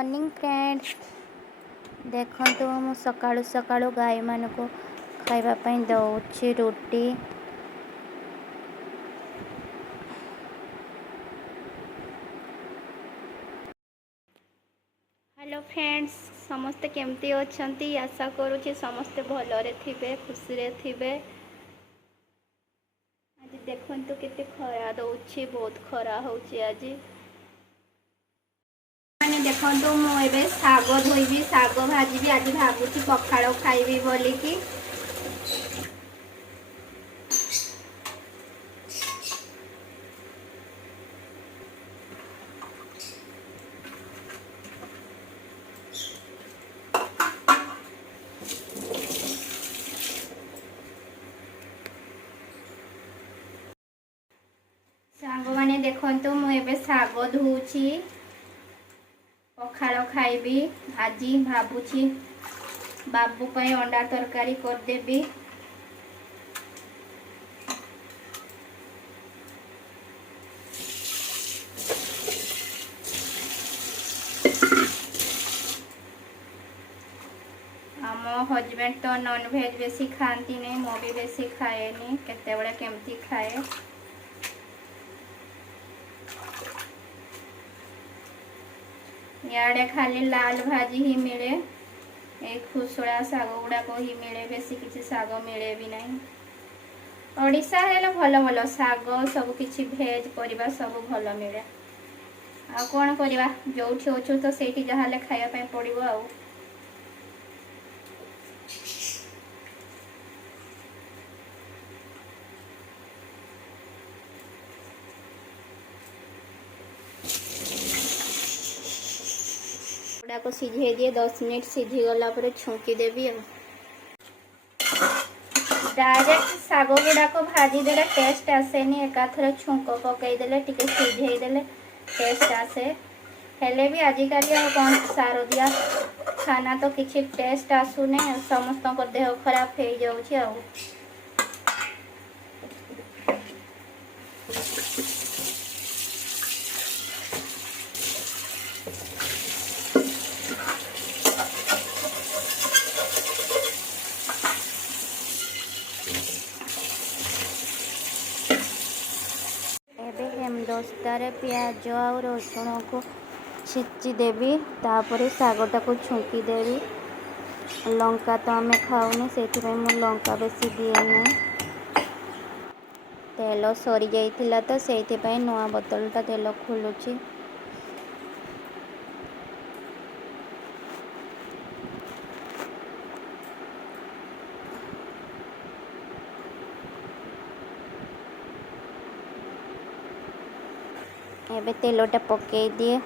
Morning friends. देखो मु सकाळु सकाळु गाय मान को खाइबा पई दउछि रोटी। हेलो फ्रेंड्स, समस्ते केमती अछंती? आशा करूछि समस्ते भलरे थिबे, खुशी रे थिबे। आज देखंतु केते खरा दउछि, बहुत खरा होछि आज। माने देखंतु मु एबे साग धोइबी, साग भाजीबी। आज भाबुछि पखाळ खाइबी बोली कि। सांग माने देखंतु मु एबे साग धोउछि, पखाळ खाइबी। आज भाबुछि बाबू पई अंडा तरकारी कर देबी। आम हजबैंड तो नॉन वेज बेसी खाती नहीं, मो भी बेसी खाएनी, केते बड़े केमती खाए। याडे खाली लाल भाजी ही मिले, एक खुसुड़ा साग गुड़ा को ही मिले, बेसी किसी साग मिले भी नहीं। ओडिशा हेले भल भल साग सब किछि भेज परिबा सब भल मिले। आ कोन करिबा, जोठी अछु तो सेठी जहाले खाया पय पड़िबो आ। गुड़ा को सिझे दिए, 10 मिनट सिझी गला पर छुंकी देवी। डायरेक्ट साग गुड़ा को भाजी देले टेस्ट आसेनी, एकाथरे छुंक पकई देले टिके सिझे देले टेस्ट आसे। हेले भी आजिकल कौन सार दिया खाना तो किसी टेस्ट आसुने, समस्त देह खराब हो जाउछि आ। हेमदस्तारे प्याज और रसुण को छेची देवी, तापर सागटा को छुंकी देवी। लंका तो आम खाऊनी, से मु लंका बेसी दिए ना। तेल सरी जाइथिला तो से नुआ बोतलटा तेल खोलुची। एबे तेलटा पकई दिए।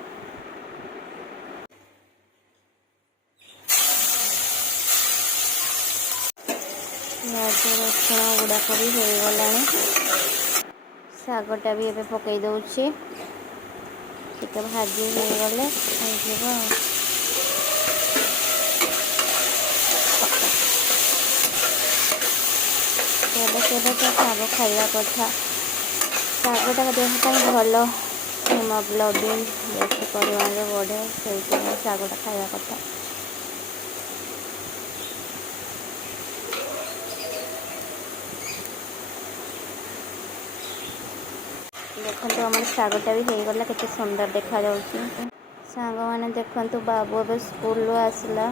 प्याज रसुण गुड़ाक भी हो गला, सागटा भी एबे पकई दउछि। टिके भाजी हो गले हो। केबे तो साग खाइबा कथा, सागटा देह ପାଇଁ भल। हिमोग्लोबिन बेसी परिमाण बढ़े, से सागटा खाइबा कथा। देखो हमारे सागटा भी हो गला, केते सुंदर देखा जाउछि। सांग माने देखंतु बाबू अब स्कूल लो आसला।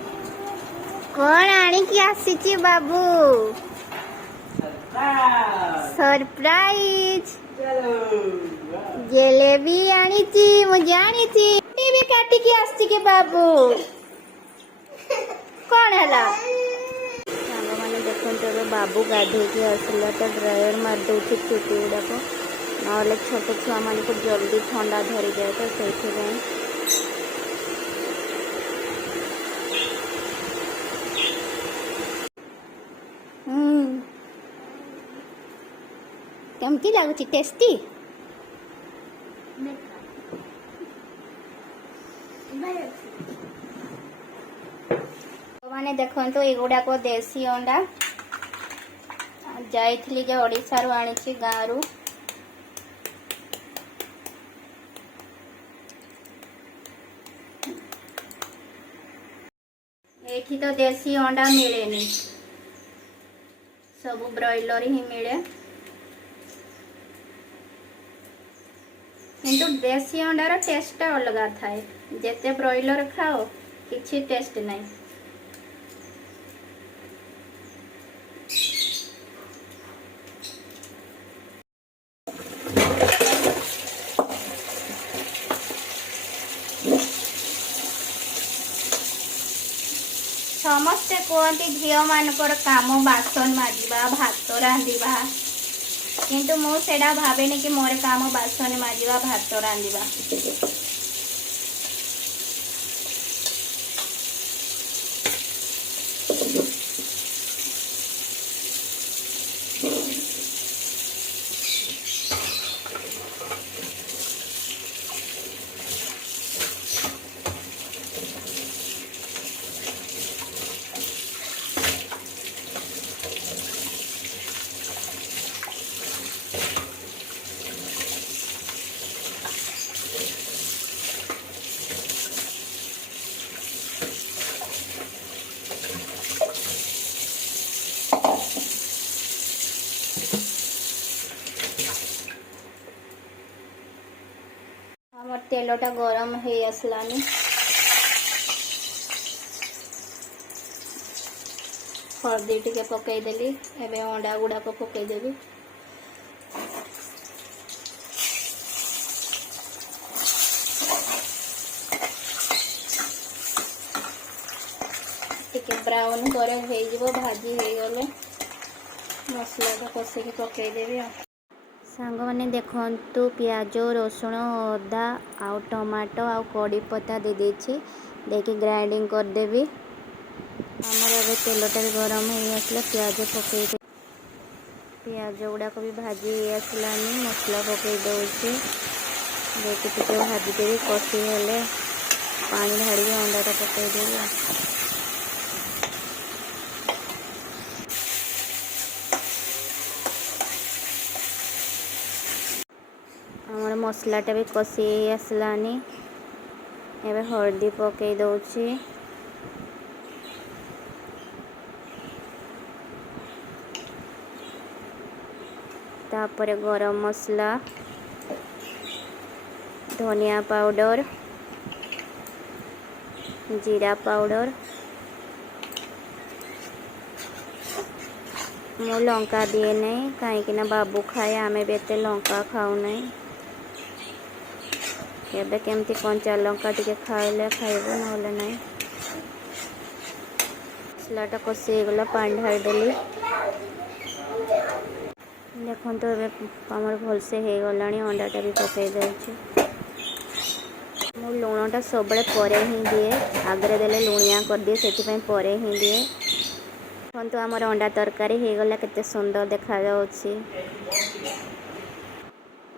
कौन आनी की आसीची बाबू? सरप्राइज जलेबी आनीची, मु जानीची। टीवी काटी की आसी के बाबू कौन हला? सांग माने देखंतु बाबू गाधे के आसला तो ड्रायर मार दउछि चुटी गुडा को, नहले छोट छुआ मान को जल्दी ठंडा धरी जाए तो से केमती लगुच, टेस्टी। माने देखंतु एगुडा को देसी अंडा जाइथिली जे ओडिसा रु आनिछि गाँव रु। एठी तो देसी अंडा मिलेनी, सब ब्रॉयलर ही मिले, किंतु देसी अंडार टेस्ट अलग थाए। जेते ब्रॉयलर खाओ किछि टेस्ट नहीं। समस्ते कहते झील मानकर काम बासन माजिबा भात रांधिबा, किंतु मु सेडा भावेनी कि मोर काम बासन माजिबा भात रांधिबा। हमर तेलटा गरम हो आसलानी, हल्दी टिके पकईदेली। एबे अंडा गुड़ाक पकईदेवी। टिके ब्राउन करे हो भाजी हो गले मसला कषिकी पकईदेवी। सांग मैंने देखु प्याज रसुण अदा आउ टमाटो आउ कड़ी पत्ता दे देछि, देके ग्राइंडिंग करदेवी। आमर ए तेलटा भी गरम हो आसला, प्याज पकई दे। प्याज गुड़ाक भी भाजी हो आसलानी, मसला पकई दौची, देके टिके भाजीदेवी। कषि हेले पानी ढाड़ी अंडाटा पकईदेवी। हमार मसलाटा भी कषि आसलानी, एबे हल्दी पकई दौची। तापरे गरम मसला, धनिया पाउडर, जीरा पाउडर, मु लंका दिए नहीं कहीं बाबू खाए, आमे भी एते लंका खाऊ नहीं। एबे केमती कंचा लंका टिके खाइले खाइबो नहले नहीं। मसलाटा कषि गला, पानी ढाई देली। देखो तो आमर भलसे हो गला, अंडाटा भी पकई दे। मु लुणटा सब परे ही दिए, आगरे देले लुणिया कर दिए, से परे ही दिए। देखो तो आमर अंडा तरकारी हो गला, केते सुंदर देखा जाउछि।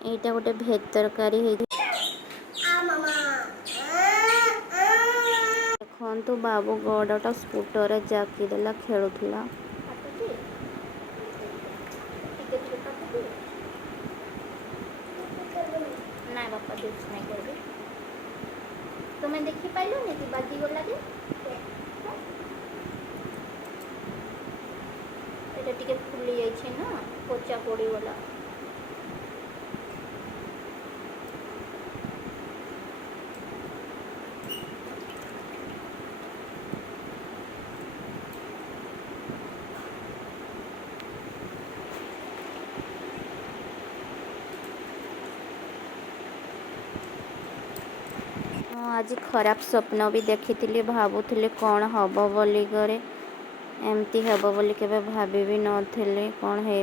एटा गोटे भेज तरकारी है। देखो बाबू गड़टा स्कूटर जाकी देला, खेलुला। ना बापा देख नहीं कर तुम्हें देखी पाइल नहीं बाजी गला जे एटा टिके फुली जाइछे ना, पोचा पड़ी गला। आज खराब स्वप्न भी देखी, भावुली कौन हम बोली करे, एमती हम बोली केबे भाभी भी नथिली। कौन हे